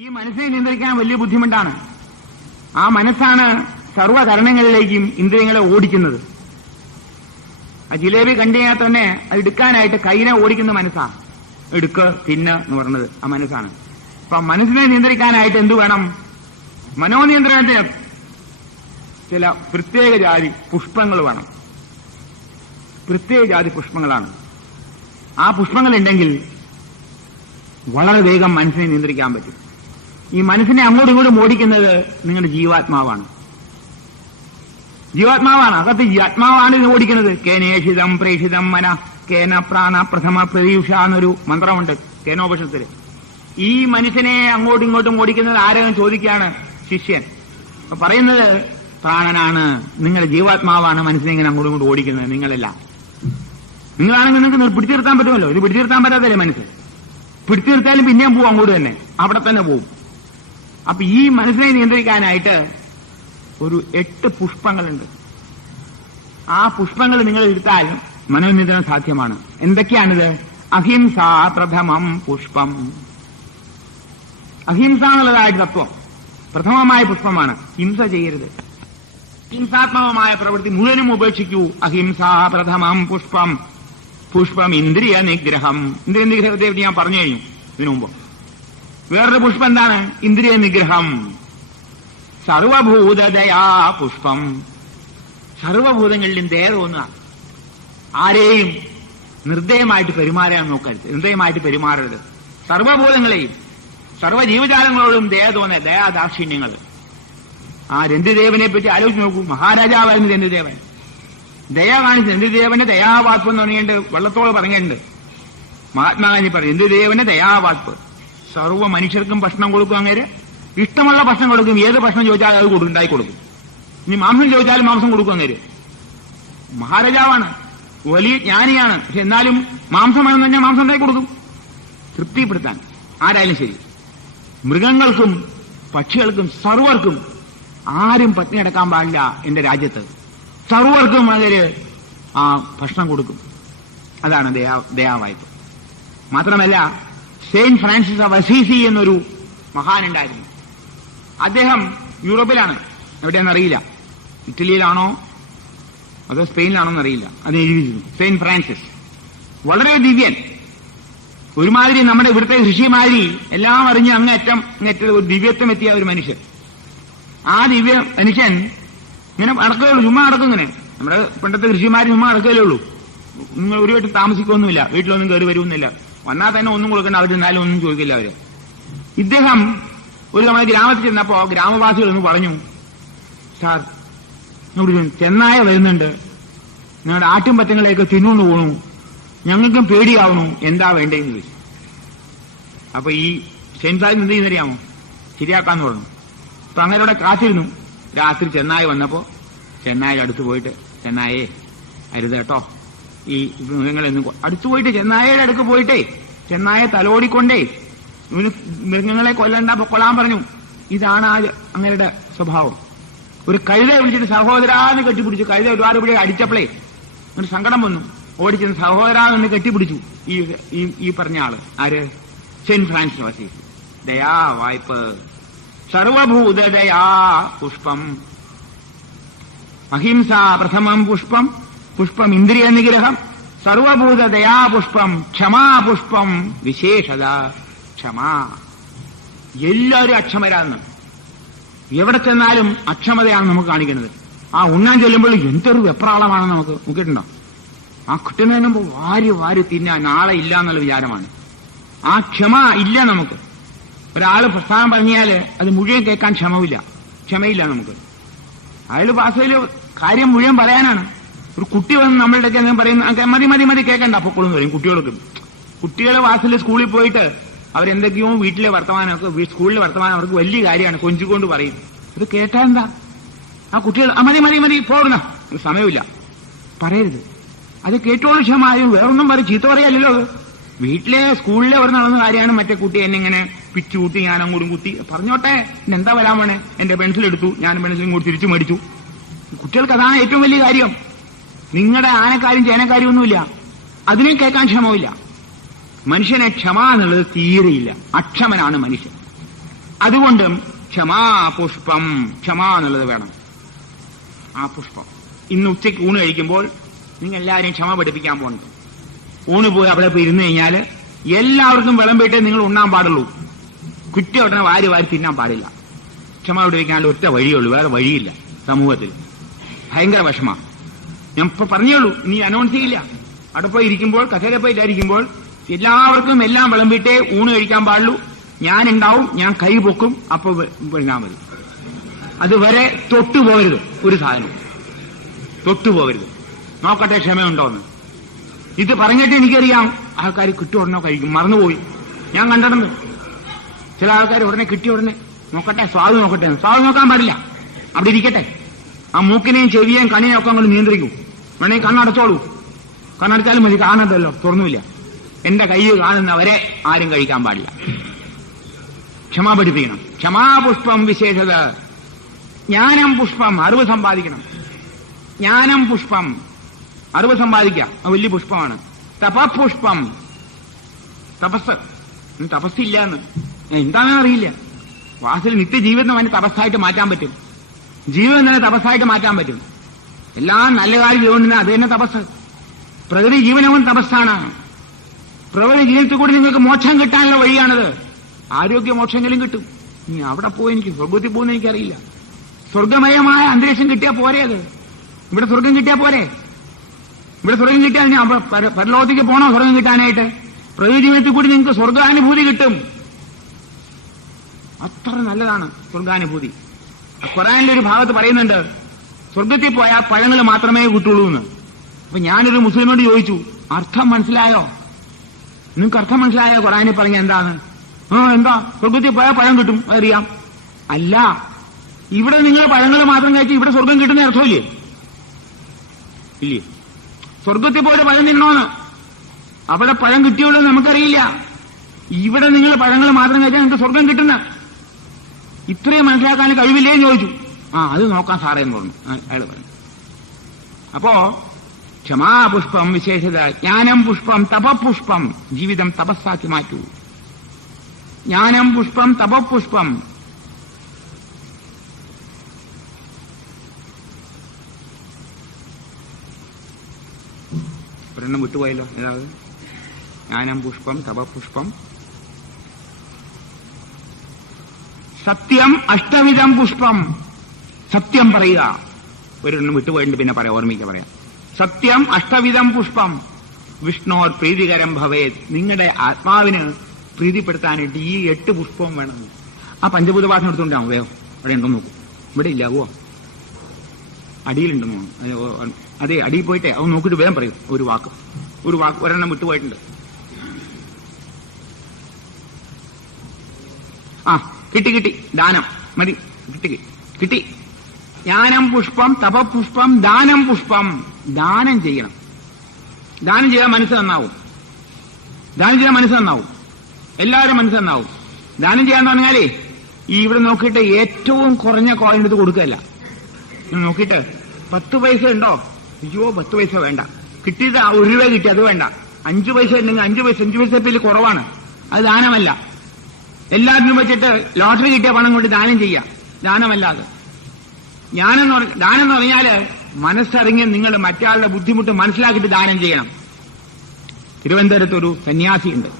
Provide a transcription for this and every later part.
ഈ മനസ്സിനെ നിയന്ത്രിക്കാൻ വലിയ ബുദ്ധിമുട്ടാണ്. ആ മനസ്സാണ് സർവ്വകരണങ്ങളിലേക്കും ഇന്ദ്രിയങ്ങളെ ഓടിക്കുന്നത്. ആ ജിലേബി കണ്ടുകഴിഞ്ഞാൽ തന്നെ അത് എടുക്കാനായിട്ട് കൈനെ ഓടിക്കുന്ന മനസ്സാണ്. എടുക്ക് തിന്ന് എന്ന് പറയുന്നത് ആ മനസ്സാണ്. അപ്പൊ മനസ്സിനെ നിയന്ത്രിക്കാനായിട്ട് എന്തു വേണം? മനോനിയന്ത്രണത്തിന് ചില പ്രത്യേക ജാതി പുഷ്പങ്ങൾ വേണം. പ്രത്യേക ജാതി പുഷ്പങ്ങളാണ്. ആ പുഷ്പങ്ങളുണ്ടെങ്കിൽ വളരെ വേഗം മനസ്സിനെ നിയന്ത്രിക്കാൻ പറ്റും. ഈ മനസ്സിനെ അങ്ങോട്ടും ഇങ്ങോട്ടും ഓടിക്കുന്നത് നിങ്ങളുടെ ജീവാത്മാവാണ്. അകത്ത് ആത്മാവാണ് ഇത് ഓടിക്കുന്നത്. കേനേഷിതം പ്രേഷിതം മന കേന പ്രാണ പ്രഥമ പ്രതീക്ഷ എന്നൊരു മന്ത്രമുണ്ട് കേനോപനിഷത്തിൽ. ഈ മനുഷ്യനെ അങ്ങോട്ടും ഇങ്ങോട്ടും ഓടിക്കുന്നത് ആരെങ്കിലും ചോദിക്കുകയാണ് ശിഷ്യൻ. അപ്പൊ പറയുന്നത് പ്രാണനാണ്, നിങ്ങളുടെ ജീവാത്മാവാണ് മനസ്സിനെ ഇങ്ങനെ അങ്ങോട്ടും ഇങ്ങോട്ടും ഓടിക്കുന്നത്, നിങ്ങളല്ല. നിങ്ങളാണെങ്കിൽ നിങ്ങൾക്ക് പിടിച്ചു നിർത്താൻ പറ്റുമല്ലോ. ഇത് പിടിച്ചു നിർത്താൻ പറ്റാത്തല്ലേ മനസ്സ്. പിടിച്ചു നിർത്താലും പിന്നെയും പോവും, അങ്ങോട്ട് തന്നെ, അവിടെ തന്നെ പോവും. അപ്പൊ ഈ മനസ്സിനെ നിയന്ത്രിക്കാനായിട്ട് ഒരു 8 പുഷ്പങ്ങളുണ്ട്. ആ പുഷ്പങ്ങൾ നിങ്ങൾ എടുത്താൽ മനോനിയന്ത്രണം സാധ്യമാണ്. എന്തൊക്കെയാണിത്? അഹിംസ പ്രഥമം പുഷ്പം. അഹിംസ എന്നുള്ളതായ തത്വം പ്രഥമമായ പുഷ്പമാണ്. ഹിംസ ചെയ്യരുത്. ഹിംസാത്മകമായ പ്രവൃത്തി മുഴുവനും ഉപേക്ഷിക്കൂ. അഹിംസ പ്രഥമം പുഷ്പം. പുഷ്പം ഇന്ദ്രിയ നിഗ്രഹം. ഇന്ദ്രിയ നിഗ്രഹത്തെ പറ്റി ഞാൻ പറഞ്ഞു കഴിഞ്ഞു ഇതിനു മുമ്പ്. വേറൊരു പുഷ്പം എന്താണ്? ഇന്ദ്രിയ നിഗ്രഹം. സർവഭൂതദയാ പുഷ്പം. സർവഭൂതങ്ങളിലും ദയ തോന്നുക. ആരെയും നിർദ്ദയമായിട്ട് പെരുമാറാൻ നോക്കരുത്, നിർദ്ദയമായിട്ട് പെരുമാറരുത്. സർവഭൂതങ്ങളെയും സർവ്വജീവജാലങ്ങളോടും ദയ തോന്നുക, ദയാദാക്ഷിണ്യങ്ങൾ. ആ രന്തിദേവനെ പറ്റി ആലോചിച്ച് നോക്കൂ. മഹാരാജാവായിരുന്നു രന്തിദേവൻ. ദയ കാണിച്ച് രന്തിദേവന്റെ ദയാവാത്പം എന്ന് പറഞ്ഞിട്ട് വെള്ളത്തോട് പറഞ്ഞിട്ടുണ്ട്. മഹാത്മാഗാന്ധി പറയും രന്തിദേവന്റെ ദയാവാത്പ്. സർവ്വ മനുഷ്യർക്കും ഭക്ഷണം കൊടുക്കും. അങ്ങനെ ഇഷ്ടമുള്ള ഭക്ഷണം കൊടുക്കും. ഏത് ഭക്ഷണം ചോദിച്ചാലും അത് ഉണ്ടായി കൊടുക്കും. ഇനി മാംസം ചോദിച്ചാലും മാംസം കൊടുക്കും. അങ്ങനെ മഹാരാജാവാണ്, വലിയ ജ്ഞാനിയാണ്. പക്ഷെ എന്നാലും മാംസം വേണമെന്ന് പറഞ്ഞാൽ മാംസം ഉണ്ടായി കൊടുക്കും, തൃപ്തിപ്പെടുത്താൻ. ആരായാലും ശരി, മൃഗങ്ങൾക്കും പക്ഷികൾക്കും സർവർക്കും ആരും പത്നി അടക്കാൻ പാടില്ല. എന്റെ രാജ്യത്ത് സർവർക്കും അതില് ആ ഭക്ഷണം കൊടുക്കും. അതാണ് ദയാവായ്പ. മാത്രമല്ല, സെയിന്റ് ഫ്രാൻസിസ് ഓഫ് അസീസി എന്നൊരു മഹാനുണ്ടായിരുന്നു. അദ്ദേഹം യൂറോപ്പിലാണ്, എവിടെയാണെന്നറിയില്ല, ഇറ്റലിയിലാണോ അതോ സ്പെയിനിലാണോ എന്നറിയില്ല. അത് എഴുതിയിരുന്നു. സെയിന്റ് ഫ്രാൻസിസ് വളരെ ദിവ്യൻ, ഒരുമാതിരി നമ്മുടെ ഇവിടുത്തെ ഋഷിമാരി എല്ലാം അറിഞ്ഞ് അങ്ങേറ്റം ഒരു ദിവ്യത്വം എത്തിയ ഒരു മനുഷ്യൻ. ആ ദിവ്യ മനുഷ്യൻ ഇങ്ങനെ അടക്കുകയുള്ളൂ, ചുമ്മാ അടക്കും. ഇങ്ങനെ നമ്മുടെ പണ്ടത്തെ ഋഷിമാര് ചുമ്മാ അടക്കുകയല്ലേ ഉള്ളൂ. നിങ്ങൾ ഒരു വീട്ടിൽ താമസിക്കൊന്നുമില്ല, വീട്ടിലൊന്നും കയറി വരുന്നില്ല. വന്നാൽ തന്നെ ഒന്നും കൊടുക്കണ്ട, അവരെന്നാലും ഒന്നും ചോദിക്കില്ല അവര്. ഇദ്ദേഹം ഒരു നമ്മുടെ ഗ്രാമത്തിൽ ചെന്നപ്പോ ഗ്രാമവാസികൾ ഒന്ന് പറഞ്ഞു, സാർ ഇവിടെ ചെന്നായ വരുന്നുണ്ട്, ഞങ്ങളുടെ ആട്ടും പറ്റങ്ങളെയൊക്കെ തിന്നുകൊണ്ട് പോണു, ഞങ്ങൾക്കും പേടിയാവണു, എന്താ വേണ്ടതെന്ന് ചോദിച്ചു. അപ്പൊ ഈ സെൻസായി എന്ത് ചെയ്യുന്നറിയാമോ? ശരിയാക്കാന്ന് പറഞ്ഞു. അപ്പൊ അങ്ങനെ അവിടെ കാത്തിരുന്നു. രാത്രി ചെന്നായ വന്നപ്പോ ചെന്നായുടെ അടുത്ത് പോയിട്ട്, ചെന്നായേ അരുത് കേട്ടോ, ഈ മൃഗങ്ങളെന്നും അടുത്തു പോയിട്ട്, ചെന്നായയുടെ അടുക്ക് പോയിട്ടേ ചെന്നായെ തലോടിക്കൊണ്ടേ ഇവന് മൃഗങ്ങളെ കൊല്ലാൻ പറഞ്ഞു. ഇതാണ് ആ അങ്ങയുടെ സ്വഭാവം. ഒരു കഴുതയെ വിളിച്ചിട്ട് സഹോദരാന്ന് കെട്ടിപ്പിടിച്ചു. കഴുത ഒരുപാട് ഇവിടെ അടിച്ചപ്പോഴേ ഒരു സങ്കടം വന്നു. ഓടിച്ചെന്ന് സഹോദരാന്ന് കെട്ടിപ്പിടിച്ചു ഈ പറഞ്ഞ ആള്. ആര്? Saint Francis of Assisi. ദയാ വായ്പ്. സർവഭൂതദയാ പുഷ്പം. അഹിംസ പ്രഥമം പുഷ്പം. പുഷ്പം ഇന്ദ്രിയ നിഗ്രഹം. സർവഭൂതദയാ പുഷ്പം. ക്ഷമാ പുഷ്പം. വിശേഷത ക്ഷമ. എല്ലാവരും അക്ഷമരാന്ന്. എവിടെ ചെന്നാലും അക്ഷമതയാണ് നമുക്ക് കാണിക്കുന്നത്. ആ ഉണ്ണാൻ ചെല്ലുമ്പോൾ എന്തൊരു വെപ്രാളമാണ് നമുക്ക് നോക്കിയിട്ടുണ്ടോ? ആ കിട്ടുന്നതിന് മുമ്പ് വാരി തിന്നാൻ നാളെ ഇല്ല എന്നുള്ള വിചാരമാണ്. ആ ക്ഷമ ഇല്ല നമുക്ക്. ഒരാള് പ്രസ്ഥാനം പറഞ്ഞാല് അത് മുഴുവൻ കേൾക്കാൻ ക്ഷമയില്ല നമുക്ക്. അയാൾ ഭാഷയില് കാര്യം മുഴുവൻ പറയാനാണ്. ഒരു കുട്ടി വന്ന് നമ്മളുടെ പറയുന്ന മതി കേൾക്കണ്ട അപ്പൊക്കൊള്ളും പറയും കുട്ടികൾക്ക്. കുട്ടികളെ വാസല് സ്കൂളിൽ പോയിട്ട് അവരെന്തൊക്കെയോ വീട്ടിലെ വർത്തമാനമൊക്കെ, സ്കൂളിലെ വർത്തമാനം അവർക്ക് വലിയ കാര്യമാണ്, കൊഞ്ചിക്കൊണ്ട് പറയും. ഇത് കേട്ടാ എന്താ? ആ കുട്ടികൾ മതി പോടുന്ന സമയമില്ല, പറയരുത്. അത് കേട്ടോളൂ ക്ഷമായും. വേറൊന്നും പറയും, ചീത്ത പറയാല്ലോ. വീട്ടിലെ സ്കൂളിലെ ഒരു നടന്ന കാര്യമാണ്. മറ്റേ കുട്ടി എന്നെ ഇങ്ങനെ പിച്ചു കൂട്ടി, ഞാൻ അങ്ങോട്ടും കുത്തി, പറഞ്ഞോട്ടെ, എന്താ വരാൻ വേണേ, എന്റെ പെൻസിൽ എടുത്തു, ഞാൻ പെൻസിൽ ഇങ്ങോട്ട് തിരിച്ചു മേടിച്ചു. കുട്ടികൾക്ക് അതാണ് ഏറ്റവും വലിയ കാര്യം. നിങ്ങളുടെ ആനക്കാരും ചേനക്കാരും ഒന്നുമില്ല, അതിനും കേൾക്കാൻ ക്ഷമയില്ല. മനുഷ്യനെ ക്ഷമ എന്നുള്ളത് തീരെയില്ല. അക്ഷമനാണ് മനുഷ്യൻ. അതുകൊണ്ടും ക്ഷമാപുഷ്പം, ക്ഷമ എന്നുള്ളത് വേണം. ആ പുഷ്പം ഇന്ന് ഉച്ചയ്ക്ക് ഊണ് കഴിക്കുമ്പോൾ നിങ്ങൾ എല്ലാവരെയും ക്ഷമ പഠിപ്പിക്കാൻ പോകുന്നുണ്ട്. ഊണ് പോയി അവിടെ പോയി ഇരുന്ന് കഴിഞ്ഞാൽ എല്ലാവർക്കും വിളമ്പിട്ടേ നിങ്ങൾ ഉണ്ണാൻ പാടുള്ളൂ. കുറ്റ ഉടനെ വാരി വാരി തിന്നാൻ പാടില്ല. ക്ഷമ പഠിപ്പിക്കാനുള്ള ഒറ്റ വഴിയുള്ളൂ, വേറെ വഴിയില്ല. സമൂഹത്തിൽ ഭയങ്കര വിഷമ. ഞാൻ ഇപ്പൊ പറഞ്ഞോളൂ, ഇനി അനൗൺസ് ചെയ്യില്ല. അവിടെ പോയി ഇരിക്കുമ്പോൾ, കസേര പോയി ഇല്ലായിരിക്കുമ്പോൾ എല്ലാവർക്കും എല്ലാം വിളമ്പിട്ടേ ഊണ് കഴിക്കാൻ പാടുള്ളൂ. ഞാനുണ്ടാവും, ഞാൻ കൈ പൊക്കും, അപ്പൊ വിഴുങ്ങാൻ മതി. അതുവരെ തൊട്ടുപോകരുത്, ഒരു സാധനം തൊട്ടുപോകരുത്. നോക്കട്ടെ ക്ഷമയുണ്ടോന്ന്. ഇത് പറഞ്ഞിട്ട് എനിക്കറിയാം ആൾക്കാർ കിട്ടിയ ഉടനെ കഴിക്കും, മറന്നുപോയി. ഞാൻ കണ്ടിടുന്നു ചില ആൾക്കാർ ഉടനെ കിട്ടിയ ഉടനെ നോക്കട്ടെ, സ്വാദ് നോക്കട്ടെ. സ്വാദ് നോക്കാൻ പാടില്ല, അവിടെ ഇരിക്കട്ടെ. ആ മൂക്കിനെയും ചെവിയെയും കണ്ണിനെയും ഒക്കെ അങ്ങോട്ട് നിയന്ത്രിക്കൂ. വേണമെങ്കിൽ കണ്ണടച്ചോളൂ. കണ്ണടച്ചാലും മതി, കാണണ്ടല്ലോ, തുറന്നുമില്ല. എന്റെ കൈ കാണുന്നവരെ ആരും കഴിക്കാൻ പാടില്ല. ക്ഷമ പഠിപ്പിക്കണം. ക്ഷമാപുഷ്പം വിശേഷത. ജ്ഞാനം പുഷ്പം, അറിവ് സമ്പാദിക്കണം. ജ്ഞാനം പുഷ്പം, അറിവ് സമ്പാദിക്കുക, അത് വലിയ പുഷ്പമാണ്. തപപുഷ്പം, തപസ്. തപസ്സില്ല എന്ന് എന്താണെന്ന് അറിയില്ല. വാസ്തവത്തിൽ നിത്യജീവിതം അവന് തപസ്സായിട്ട് മാറ്റാൻ പറ്റും. ജീവിതം തന്നെ തപസ്സായിട്ട് മാറ്റാൻ പറ്റും. എല്ലാം നല്ല കാര്യം ചെയ്തുകൊണ്ടിരുന്ന അത് തന്നെ തപസ്. പ്രകൃതി ജീവനവും തപസ്സാണ്. പ്രകൃതി ജീവിതത്തിൽ കൂടി നിങ്ങൾക്ക് മോക്ഷം കിട്ടാനുള്ള വഴിയാണത്. ആരോഗ്യമോക്ഷങ്ങളും കിട്ടും. ഇനി അവിടെ പോയി എനിക്ക് സ്വർഗത്തിൽ പോകുന്ന എനിക്കറിയില്ല. സ്വർഗമയമായ അന്തരീക്ഷം കിട്ടിയാൽ പോരെ? അത് ഇവിടെ സ്വർഗം കിട്ടിയാൽ പോരെ? ഇവിടെ സ്വർഗം കിട്ടിയാൽ ഞാൻ പരലോകത്തേക്ക് പോണോ സ്വർഗം കിട്ടാനായിട്ട്? പ്രകൃതി ജീവിതത്തിൽ കൂടി നിങ്ങൾക്ക് സ്വർഗാനുഭൂതി കിട്ടും. അത്ര നല്ലതാണ് സ്വർഗാനുഭൂതി. ഖുർആനിലൊരു ഭാഗത്ത് പറയുന്നുണ്ട്, സ്വർഗത്തിൽ പോയാൽ പഴങ്ങൾ മാത്രമേ കിട്ടുള്ളൂ എന്ന്. അപ്പൊ ഞാനൊരു മുസ്ലിമിനോട് ചോദിച്ചു, അർത്ഥം മനസ്സിലായോ? നിങ്ങൾക്ക് അർത്ഥം മനസ്സിലായോ ഖുർആനിൽ പറഞ്ഞ എന്താണ്? എന്താ സ്വർഗത്തിൽ പോയാൽ പഴം കിട്ടും, അറിയാം. അല്ല, ഇവിടെ നിങ്ങൾ പഴങ്ങൾ മാത്രം കഴിച്ച് ഇവിടെ സ്വർഗം കിട്ടുന്ന അർത്ഥമില്ലേ? ഇല്ലേ? സ്വർഗത്തിൽ പോയിട്ട് പഴം തിന്നോന്ന്, അവിടെ പഴം കിട്ടിയുള്ളൂ നമുക്കറിയില്ല. ഇവിടെ നിങ്ങൾ പഴങ്ങൾ മാത്രം കഴിച്ചാൽ നിങ്ങൾക്ക് സ്വർഗം കിട്ടുന്ന ഇത്രയും മനസ്സിലാക്കാൻ കഴിവില്ലേന്ന് ചോദിച്ചു. അത് നോക്കാൻ സാറേ എന്ന് പറഞ്ഞു. അയാൾ പറഞ്ഞു. അപ്പോ ക്ഷമാപുഷ്പം വിശേഷത. ജ്ഞാനം പുഷ്പം, തപപുഷ്പം. ജീവിതം തപസ്സാക്കി മാറ്റൂ. ജ്ഞാനം പുഷ്പം, തപപുഷ്പം. ഒരെണ്ണം വിട്ടുപോയല്ലോ. ഏതാவது? ജ്ഞാനം പുഷ്പം, തപപുഷ്പം. സത്യം അഷ്ടവിധം പുഷ്പം. സത്യം പറയുക. ഒരെണ്ണം വിട്ടുപോയിട്ട് പിന്നെ പറയാം, ഓർമ്മിക്ക പറയാം. സത്യം അഷ്ടവിധം പുഷ്പം. വിഷ്ണോർ പ്രീതികരം ഭവേത്. നിങ്ങളുടെ ആത്മാവിന് പ്രീതിപ്പെടുത്താനായിട്ട് ഈ 8 പുഷ്പവും വേണം. ആ പഞ്ചഭൂത ഭാഷണം എടുത്തുകൊണ്ടാവും. വേഗം ഇവിടെ ഉണ്ടോ നോക്കൂ. ഇവിടെ ഇല്ലാവോ? അടിയിലുണ്ടെന്നോ? അതെ, അടിയിൽ പോയിട്ടെ അത് നോക്കിയിട്ട് വേഗം പറയും. ഒരു വാക്ക് ഒരെണ്ണം വിട്ടുപോയിട്ടുണ്ട്. കിട്ടി. ദാനം മതി. കിട്ടി. ജ്ഞാനം പുഷ്പം, തപപുഷ്പം, ദാനം പുഷ്പം. ദാനം ചെയ്യണം. ദാനം ചെയ്താൽ മനസ്സ് നന്നാവും. എല്ലാവരും മനസ്സ് നന്നാവും. ദാനം ചെയ്യാന്ന് പറഞ്ഞാലേ ഈ ഇവിടെ നോക്കിയിട്ട് ഏറ്റവും കുറഞ്ഞ കോയിൻ എടുത്ത് കൊടുക്കല്ല. നോക്കിയിട്ട് 10 പൈസ ഉണ്ടോ? അയ്യോ 10 പൈസ വേണ്ട. കിട്ടിയത് 1 രൂപ കിട്ടി, അത് വേണ്ട. 5 പൈസ ഉണ്ടെങ്കിൽ 5 പൈസ പേരിൽ കുറവാണ്, അത് ദാനമല്ല. എല്ലാത്തിനും വെച്ചിട്ട് ലോട്ടറി കിട്ടിയ പണം കൊണ്ട് ദാനം ചെയ്യാം, ദാനമല്ലാതെ. ദാനം എന്ന് പറഞ്ഞാല് മനസ്സറിഞ്ഞ് നിങ്ങൾ മറ്റാളുടെ ബുദ്ധിമുട്ട് മനസ്സിലാക്കിയിട്ട് ദാനം ചെയ്യണം. തിരുവനന്തപുരത്തൊരു സന്യാസിയുണ്ട്,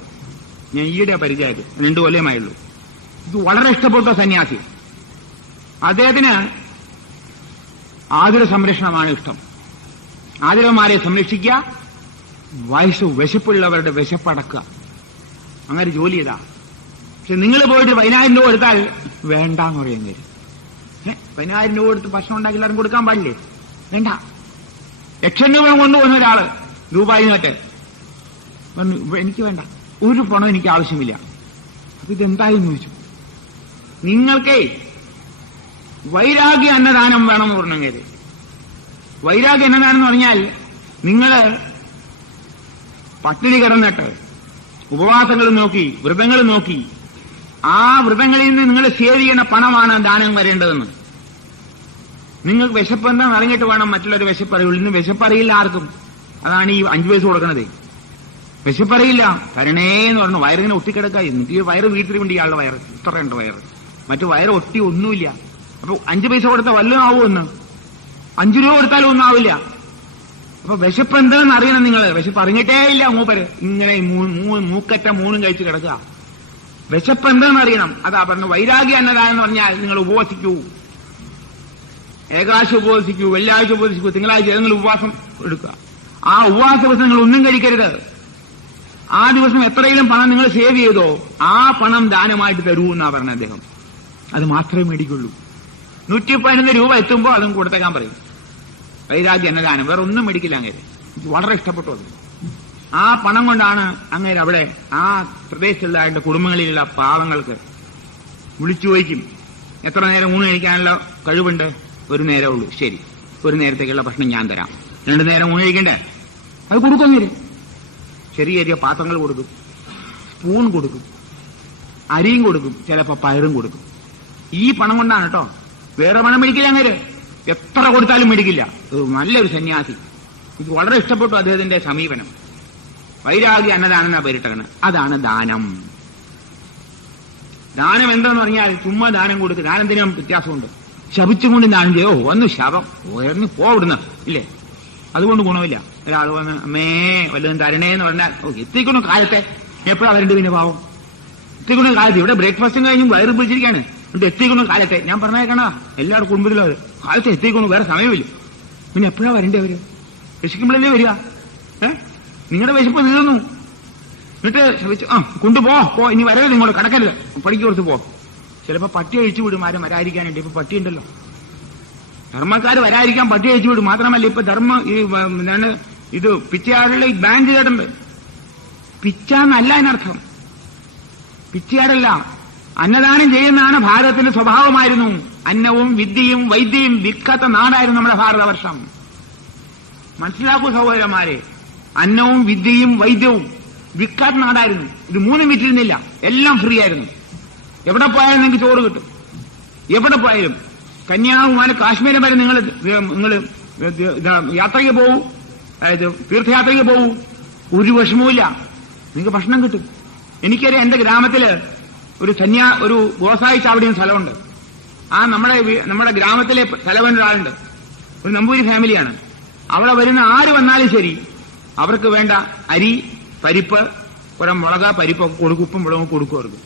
ഞാൻ ഈയിടെ പരിചയമായിട്ട് 2 കൊല്ലമായുള്ളൂ. ഇത് വളരെ ഇഷ്ടപ്പെട്ട സന്യാസി. അദ്ദേഹത്തിന് ആതുര സംരക്ഷണമാണ് ഇഷ്ടം. ആതുരന്മാരെ സംരക്ഷിക്കുക, വിശപ്പുള്ളവരുടെ വിശപ്പടക്കുക, അങ്ങനെ ജോലി ചെയ്താ. പക്ഷെ നിങ്ങൾ പോയിട്ട് 10,000 രൂപ കൊടുത്താൽ വേണ്ടാന്ന് പറയുന്നത്. 10,000 രൂപ കൊടുത്ത് ഭക്ഷണം ഉണ്ടാക്കി എല്ലാവരും കൊടുക്കാൻ പാടില്ലേ? വേണ്ട. 1,00,000 രൂപ കൊണ്ടുപോകുന്ന ഒരാള് രൂപായി നട്ട് എനിക്ക് വേണ്ട, ഒരു പണം എനിക്ക് ആവശ്യമില്ല. അപ്പൊ ഇതെന്തായെന്ന് ചോദിച്ചു. നിങ്ങൾക്കേ വൈരാഗ്യ അന്നദാനം വേണമെന്ന് പറഞ്ഞത്. വൈരാഗ്യ അന്നദാനം എന്ന് പറഞ്ഞാൽ നിങ്ങൾ പട്ടിണി കിടന്നിട്ട് ഉപവാസങ്ങൾ നോക്കി, വ്രതങ്ങൾ നോക്കി, ആ വ്രതങ്ങളിൽ നിന്ന് നിങ്ങൾ സേവ് ചെയ്യുന്ന പണമാണ് ദാനം വരേണ്ടതെന്ന്. നിങ്ങൾക്ക് വിശപ്പെന്താന്ന് അറിഞ്ഞിട്ട് വേണം മറ്റുള്ളവർ വിശപ്പറിയുള്ളൂ. ഇന്ന് വിശപ്പറിയില്ല ആർക്കും. അതാണ് ഈ 5 പൈസ കൊടുക്കണത്. വിശപ്പറിയില്ല. തരണേന്ന് പറഞ്ഞു വയറിങ്ങനെ ഒട്ടിക്കിടക്കുക. എന്നിട്ട് ഈ വയറ് വീട്ടിൽ കൊണ്ട് ഇയാളുടെ വയറ് ഇത്രയുണ്ട് വയറ്. മറ്റു വയറ് ഒട്ടി ഒന്നുമില്ല. അപ്പൊ 5 പൈസ കൊടുത്താൽ വല്ലതും ആവുമെന്ന്? 5 രൂപ കൊടുത്താലും ഒന്നും ആവില്ല. അപ്പൊ വിശപ്പ് എന്താണെന്ന് അറിയണം നിങ്ങൾ. വിശപ്പ് അറിഞ്ഞിട്ടേ ഇല്ല മൂപ്പര്. ഇങ്ങനെ മൂക്കറ്റ മൂന്നും കഴിച്ച് കിടക്കുക. വിശപ്പ് എന്താണെന്ന് അറിയണം. അതാ പറഞ്ഞു വൈരാഗ്യ എന്നതാണെന്ന് പറഞ്ഞാൽ നിങ്ങൾ ഉപവസിക്കൂ. ഏകാശം ഉപവസിക്കൂ, വെള്ളിയാഴ്ച ഉപവസിക്കൂ, തിങ്കളാഴ്ച നിങ്ങൾ ഉപവാസം എടുക്കുക. ആ ഉപവാസ ദിവസം നിങ്ങൾ ഒന്നും കഴിക്കരുത്. ആ ദിവസം എത്രയിലും പണം നിങ്ങൾ സേവ് ചെയ്തോ ആ പണം ദാനമായിട്ട് തരൂ എന്നാ പറഞ്ഞ അദ്ദേഹം. അത് മാത്രമേ മേടിക്കുള്ളൂ. 111 രൂപ എത്തുമ്പോൾ അതും കൊടുത്തേക്കാൻ പറയും. വൈരാഗ്യ എന്നദാനം. വേറെ ഒന്നും മേടിക്കില്ല അങ്ങേര്. എനിക്ക് വളരെ ഇഷ്ടപ്പെട്ടു അത്. ആ പണം കൊണ്ടാണ് അങ്ങേര് അവിടെ ആ പ്രദേശത്തുള്ള കുടുംബങ്ങളിലുള്ള പാവങ്ങൾക്ക് വിളിച്ചു ചോദിക്കും, എത്ര നേരം ഊണ് കഴിക്കാനുള്ള കഴിവുണ്ട്? 1 നേരമേ ഉള്ളൂ. ശരി, 1 നേരത്തേക്കുള്ള ഭക്ഷണം ഞാൻ തരാം. 2 നേരം ഊണ് കഴിക്കണ്ടേ? അത് കൊടുക്കും. ചെറിയ ചെറിയ പാത്രങ്ങൾ കൊടുക്കും, സ്പൂൺ കൊടുക്കും, അരിയും കൊടുക്കും, ചിലപ്പോൾ പയറും കൊടുക്കും. ഈ പണം കൊണ്ടാണ് കേട്ടോ. വേറെ പണം മേടിക്കില്ല അങ്ങേര്. എത്ര കൊടുത്താലും മേടിക്കില്ല. നല്ലൊരു സന്യാസി. എനിക്ക് വളരെ ഇഷ്ടപ്പെട്ടു അദ്ദേഹത്തിന്റെ സമീപനം. വൈരാഗ്യ അന്നദാനം പേരിട്ടാണ്. അതാണ് ദാനം. ദാനം എന്താന്ന് പറഞ്ഞാൽ ചുമ്മാ ദാനം കൊടുക്കുക. ദാനത്തിനും വ്യത്യാസമുണ്ട്. ശപിച്ചുകൊണ്ട് ദാനം ചെയ്യോ ഒന്ന് ശപം ഉയർന്ന് പോവിടുന്ന ഇല്ലേ, അതുകൊണ്ട് ഗുണമില്ല. ഒരാൾ വന്ന് അമ്മേ വല്ലതും തരണേന്ന് പറഞ്ഞാൽ എത്തിക്കണോ കാലത്തെ എപ്പോഴാ വരേണ്ടത്? പിന്നെ പാവം എത്തിക്കണോ കാലത്ത്. ഇവിടെ ബ്രേക്ക്ഫാസ്റ്റും കഴിഞ്ഞും വയറ് പിടിച്ചിരിക്കുകയാണ്. എന്നിട്ട് എത്തിക്കണോ കാലത്തെ. ഞാൻ പറഞ്ഞേക്കണ എല്ലാവരുടെ കുടുംബത്തിലും അത് കാലത്തെ എത്തിക്കണു. വേറെ സമയമില്ല. പിന്നെ എപ്പോഴാ വരേണ്ടവര്? വിശക്കുമ്പോഴല്ലേ വരിക. നിങ്ങളുടെ വിശപ്പ് തീർന്നു. എന്നിട്ട് ശപിച്ചു കൊണ്ടുപോ, ഇനി വരരുത്, ഇങ്ങോട്ട് കടക്കരുത്, പടിക്ക് കൊടുത്ത് പോ. ചിലപ്പോ പട്ടി അഴിച്ചു വിടും ആരും വരാതിരിക്കാനായിട്ട്. ഇപ്പൊ പട്ടി ഉണ്ടല്ലോ. ധർമ്മക്കാർ വരാതിരിക്കാൻ പട്ടി അഴിച്ചു വിടും. മാത്രമല്ല ഇപ്പൊ ഇത് പിച്ചയാടുള്ള ഈ ബാങ്ക് കേട്ടുണ്ട്. പിച്ചാന്നല്ല അതിനർത്ഥം. പിച്ചയാടല്ല, അന്നദാനം ചെയ്യുന്നതാണ് ഭാരതത്തിന്റെ സ്വഭാവമായിരുന്നു. അന്നവും വിദ്യയും വൈദ്യയും വിൽക്കാത്ത നാടായിരുന്നു നമ്മുടെ ഭാരതവർഷം. മനസ്സിലാക്കൂ സഹോദരന്മാരെ, അന്നവും വിദ്യയും വൈദ്യവും വിൽക്കാത്ത നാടായിരുന്നു. ഇത് 3 വിറ്റിരുന്നില്ല. എല്ലാം ഫ്രീ ആയിരുന്നു. എവിടെ പോയാലും നിങ്ങൾക്ക് ചോറ് കിട്ടും. എവിടെ പോയാലും കന്യാകുമാരി കാശ്മീരം വരെ നിങ്ങൾ യാത്രയ്ക്ക് പോകൂ, അതായത് തീർത്ഥയാത്രയ്ക്ക് പോകൂ, ഒരു വിഷമവുമില്ല, നിങ്ങൾക്ക് ഭക്ഷണം കിട്ടും. എനിക്കറിയാം, എന്റെ ഗ്രാമത്തില് ഒരു ഗോസായി ചാവടിയും സ്ഥലമുണ്ട്. ആ നമ്മുടെ ഗ്രാമത്തിലെ തലവൻ ഒരാളുണ്ട്. ഒരു നമ്പൂരി ഫാമിലിയാണ്. അവിടെ വരുന്ന ആര് വന്നാലും ശരി അവർക്ക് വേണ്ട അരി, പരിപ്പ്, കുറെ മുളക്, പരിപ്പൊക്കെ കൊടുക്കും, ഉപ്പും മുളകും കൊടുക്കും. അവർക്ക്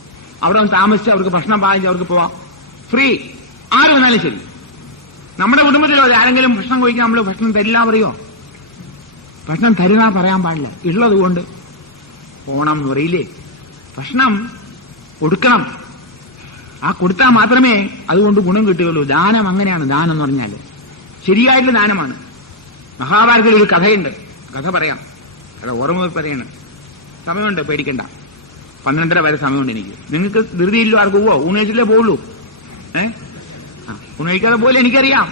അവിടെ ഒന്ന് താമസിച്ച് അവർക്ക് ഭക്ഷണം പാകിച്ച് അവർക്ക് പോവാം. ഫ്രീ. ആര് വന്നാലും ശരി. നമ്മുടെ കുടുംബത്തിലോ ആരെങ്കിലും ഭക്ഷണം കഴിക്കാൻ നമ്മൾ ഭക്ഷണം തരില്ല പറയോ? ഭക്ഷണം തരുന്ന പറയാൻ പാടില്ല. ഉള്ളത് കൊണ്ട് പോണം എന്ന് പറയില്ലേ? ഭക്ഷണം കൊടുക്കണം. ആ കൊടുത്താൽ മാത്രമേ അതുകൊണ്ട് ഗുണം കിട്ടുകയുള്ളൂ. ദാനം അങ്ങനെയാണ്. ദാനം എന്ന് പറഞ്ഞാൽ ശരിയായിട്ടുള്ള ദാനമാണ്. മഹാഭാരതത്തിൽ ഒരു കഥയുണ്ട്. കഥ പറയാം. കഥ ഓർമ്മ പറയാണ്. സമയമുണ്ട്, പേടിക്കണ്ട. 12:30 വരെ സമയമുണ്ട് എനിക്ക്. നിങ്ങൾക്ക് ധൃതിയില്ലോ ആർക്കും പോവോ? ഊണഴിച്ചില്ലേ പോവുള്ളൂ. ഊണഴിക്കാതെ പോലെ എനിക്കറിയാം.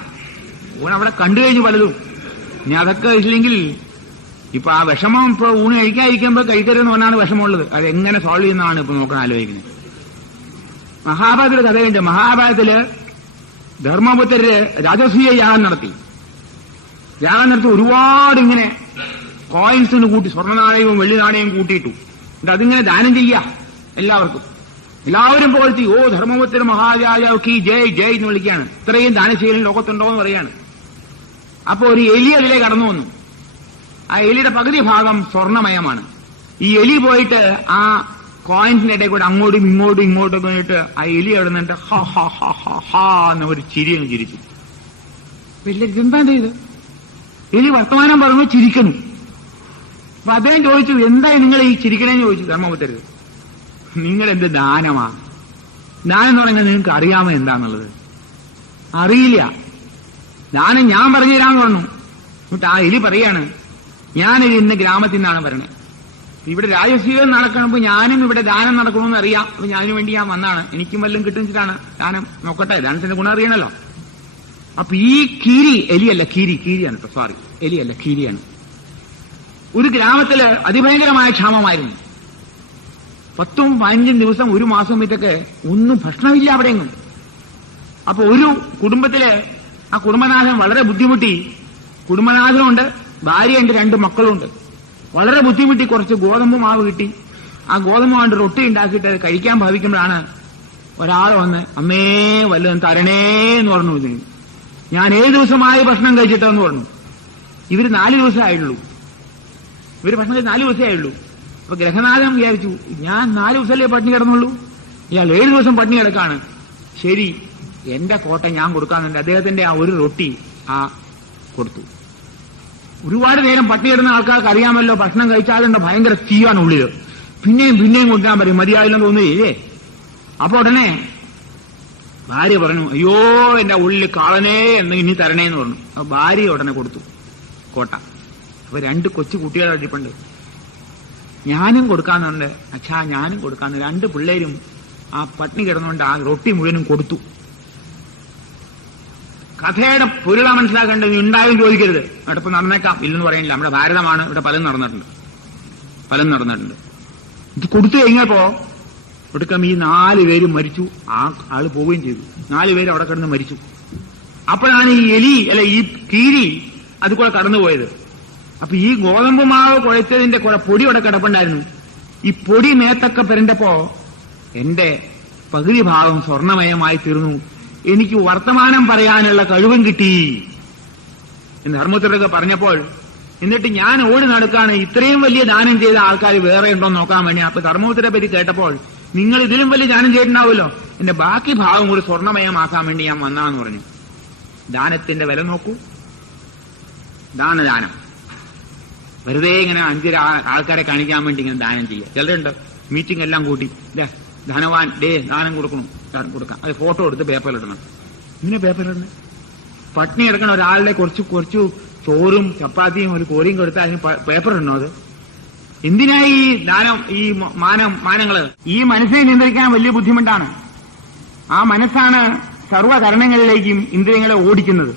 ഊണ് അവിടെ കണ്ടു കഴിഞ്ഞു പലതും. ഇനി അതൊക്കെ ഇല്ലെങ്കിൽ ഇപ്പൊ ആ വിഷമം ഇപ്പൊ ഊണ് കഴിക്കാതിരിക്കുമ്പോൾ കഴിക്കരുതെന്ന് പറഞ്ഞാണ് വിഷമമുള്ളത്. അത് എങ്ങനെ സോൾവ് ചെയ്യുന്നതാണ് ഇപ്പൊ നോക്കാൻ ആലോചിക്കുന്നത്. മഹാഭാരതത്തിലെ കഥയുണ്ട്. മഹാഭാരതത്തില് ധർമ്മപുത്രര് രാജസൂയ യാഗം നടത്തി. ഒരുപാട് ഇങ്ങനെ കോയിൻസിന് കൂട്ടി, സ്വർണ്ണനാണയവും വെള്ളി നാണയവും കൂട്ടിയിട്ടു. എന്നിട്ട് അതിങ്ങനെ ദാനം ചെയ്യാ എല്ലാവർക്കും. എല്ലാവരും പുകഴ്ത്തി, ഓ ധർമ്മപുത്ര മഹാരാജാവ് കി ജയ് ജയ് എന്ന് വിളിക്കുകയാണ്. ഇത്രയും ദാനശീലം ലോകത്തുണ്ടോ എന്ന് പറയാണ്. അപ്പൊ ഒരു എലി അതിലെ കടന്നു വന്നു. ആ എലിയുടെ പകുതി ഭാഗം സ്വർണ്ണമയമാണ്. ഈ എലി പോയിട്ട് ആ കോയിൻസിന്റെ ഇടയിൽ കൂടെ അങ്ങോട്ടും ഇങ്ങോട്ടും പോയിട്ട് ആ എലി എഴുന്നിട്ട് ഹാ ഹാ ഹാ ഹാ ഹാ എന്ന ഒരു ചിരി അങ്ങ് ചിരിച്ചു. എന്താ ചെയ്ത്? എലി വർത്തമാനം പറഞ്ഞു, ചിരിക്കുന്നു. അപ്പൊ അദ്ദേഹം ചോദിച്ചു, എന്താ നിങ്ങൾ ഈ ചിരിക്കണേന്ന് ചോദിച്ചു ധർമ്മപുത്രര്. നിങ്ങളെന്ത് ദാനമാ? ദാനം എന്ന് പറഞ്ഞാൽ നിങ്ങൾക്ക് അറിയാമോ എന്താന്നുള്ളത്? അറിയില്ല. ദാനം ഞാൻ പറഞ്ഞു തരാമെന്ന് പറഞ്ഞു. എന്നിട്ട് ആ എലി പറയാണ്, ഞാനിത് ഇന്ന് ഗ്രാമത്തിൽ നിന്നാണ് പറയണത്. ഇവിടെ രാജസീയം നടക്കണപ്പോ ഞാനും ഇവിടെ ദാനം നടക്കണമെന്ന് അറിയാം. അപ്പൊ ഞാനു വേണ്ടി ഞാൻ വന്നാണ്. എനിക്കും വല്ലതും കിട്ടുന്നിട്ടാണ് ദാനം. നോക്കട്ടെ, ദാനത്തിന്റെ ഗുണം അറിയണല്ലോ. അപ്പൊ ഈ കീരി, എലിയല്ല കീരിയാണ് കേട്ടോ, സോറി, എലിയല്ല കീരിയാണ്. ഒരു ഗ്രാമത്തില് അതിഭയങ്കരമായ ക്ഷാമമായിരുന്നു. 10-15 ദിവസം, ഒരു മാസം വീട്ടൊക്കെ ഒന്നും ഭക്ഷണമില്ല അവിടെയെങ്ങും. അപ്പൊ ഒരു കുടുംബത്തില് ആ കുടുംബനാഥൻ വളരെ ബുദ്ധിമുട്ടി. കുടുംബനാഥനുണ്ട്, ഭാര്യയുണ്ട്, 2 മക്കളുണ്ട്. വളരെ ബുദ്ധിമുട്ടി കുറച്ച് ഗോതമ്പ് മാവ് കിട്ടി. ആ ഗോതമ്പ് കൊണ്ട് റൊട്ടി ഉണ്ടാക്കിയിട്ട് കഴിക്കാൻ ഭാവിക്കുമ്പോഴാണ് ഒരാൾ വന്ന് അമ്മേ വല്ലതും തരണേന്ന് പറഞ്ഞു. ഞാൻ 7 ദിവസമായി ഭക്ഷണം കഴിച്ചിട്ടെന്ന് പറഞ്ഞു. ഇവര് 4 ദിവസമായുള്ളൂ. ഇവര് ഭക്ഷണം കഴിച്ച് 4 ദിവസമേ ആയുള്ളൂ. അപ്പൊ ഗ്രഹനാഥൻ വിചാരിച്ചു, ഞാൻ 4 ദിവസമല്ലേ പട്ടിണി കിടന്നുള്ളൂ, ഇയാൾ 7 ദിവസം പട്ടിണി കിടക്കാണ്. ശരി, എന്റെ കോട്ട ഞാൻ കൊടുക്കാന്നുണ്ട്. അദ്ദേഹത്തിന്റെ ആ ഒരു റൊട്ടി കൊടുത്തു. ഒരുപാട് നേരം പട്ടിണി കിടന്ന ആൾക്കാർക്ക് അറിയാമല്ലോ, ഭക്ഷണം കഴിച്ചാലുണ്ട് ഭയങ്കര തീയാണ് ഉള്ളില്. പിന്നെയും പിന്നെയും കൊണ്ടുവരാൻ പറയും, മതിയായില്ലെന്ന് തോന്നുകയില്ലേ. അപ്പൊ ഉടനെ ഭാര്യ പറഞ്ഞു, അയ്യോ എന്റെ ഉള്ളിൽ കാളനേ എന്ന് ഇനി തരണേന്ന് പറഞ്ഞു. അപ്പൊ ഭാര്യ ഉടനെ കൊടുത്തു കോട്ട. അപ്പൊ 2 കൊച്ചു കുട്ടികളെ അടിപ്പുണ്ട്. ഞാനും കൊടുക്കാന്നുണ്ട്. അച്ഛാ ഞാനും കൊടുക്കാന്ന്. 2 പിള്ളേരും ആ പട്ടിണി കിടന്നുകൊണ്ട് ആ റൊട്ടി മുഴുവനും കൊടുത്തു. കഥയുടെ പൊരുള മനസ്സിലാക്കേണ്ടത് ഉണ്ടായും ചോദിക്കരുത്. അടുപ്പ് നടന്നേക്കാം, ഇല്ലെന്ന് പറയുന്നില്ല. നമ്മുടെ ഭാരതമാണ്, ഇവിടെ പലതും നടന്നിട്ടുണ്ട്. ഇത് കൊടുത്തു കഴിഞ്ഞപ്പോ ഒടുക്കം ഈ 4 പേരും മരിച്ചു. ആ ആള് പോവുകയും ചെയ്തു. 4 പേര് അവിടെ കിടന്ന് മരിച്ചു. അപ്പോഴാണ് ഈ എലി ഈ കീരി അതുകൂടെ കടന്നുപോയത്. അപ്പൊ ഈ ഗോതമ്പ് മാവ് കുഴച്ചതിന്റെ കുറെ പൊടി അവിടെ കിടപ്പുണ്ടായിരുന്നു. ഈ പൊടി മേത്തൊക്കെ പെരണ്ടപ്പോ എന്റെ പകുതി ഭാഗം സ്വർണമയമായി തീർന്നു. എനിക്ക് വർത്തമാനം പറയാനുള്ള കഴിവും കിട്ടി എന്ന് ധർമ്മപുത്രരൊക്കെ പറഞ്ഞപ്പോൾ, എന്നിട്ട് ഞാൻ ഓടി നടക്കാണ്. ഇത്രയും വലിയ ദാനം ചെയ്ത ആൾക്കാർ വേറെ ഉണ്ടോ നോക്കാൻ വേണ്ടി. അപ്പൊ ധർമ്മപുത്രരെ പറ്റി കേട്ടപ്പോൾ, നിങ്ങൾ ഇതിലും വലിയ ദാനം ചെയ്തിട്ടുണ്ടാവുമല്ലോ, എന്റെ ബാക്കി ഭാഗം കൂടി സ്വർണമയമാക്കാൻ വേണ്ടി ഞാൻ വന്നാന്ന് പറഞ്ഞു. ദാനത്തിന്റെ വില നോക്കൂ. ദാനം വെറുതെ ഇങ്ങനെ 5 ആൾക്കാരെ കാണിക്കാൻ വേണ്ടി ഇങ്ങനെ ദാനം ചെയ്യുക. ചിലരുണ്ട് മീറ്റിംഗ് എല്ലാം കൂട്ടി, ധനവാൻ ദാനം കൊടുക്കാം, അത് ഫോട്ടോ എടുത്ത് പേപ്പറിലിടണം. ഇങ്ങനെ പേപ്പറിലിടണം. പട്ടിണി എടുക്കണ ഒരാളുടെ കുറച്ചു ചോറും ചപ്പാത്തിയും ഒരു കോരിയും കൊടുത്താൽ അതിന് പേപ്പറിടണോ? അത് എന്തിനായി ഈ ദാനം, ഈ മാനങ്ങള്? ഈ മനസ്സിനെ നിയന്ത്രിക്കാൻ വലിയ ബുദ്ധിമുട്ടാണ്. ആ മനസ്സാണ് സർവ്വകരണങ്ങളിലേക്കും ഇന്ദ്രിയങ്ങളെ ഓടിക്കുന്നത്.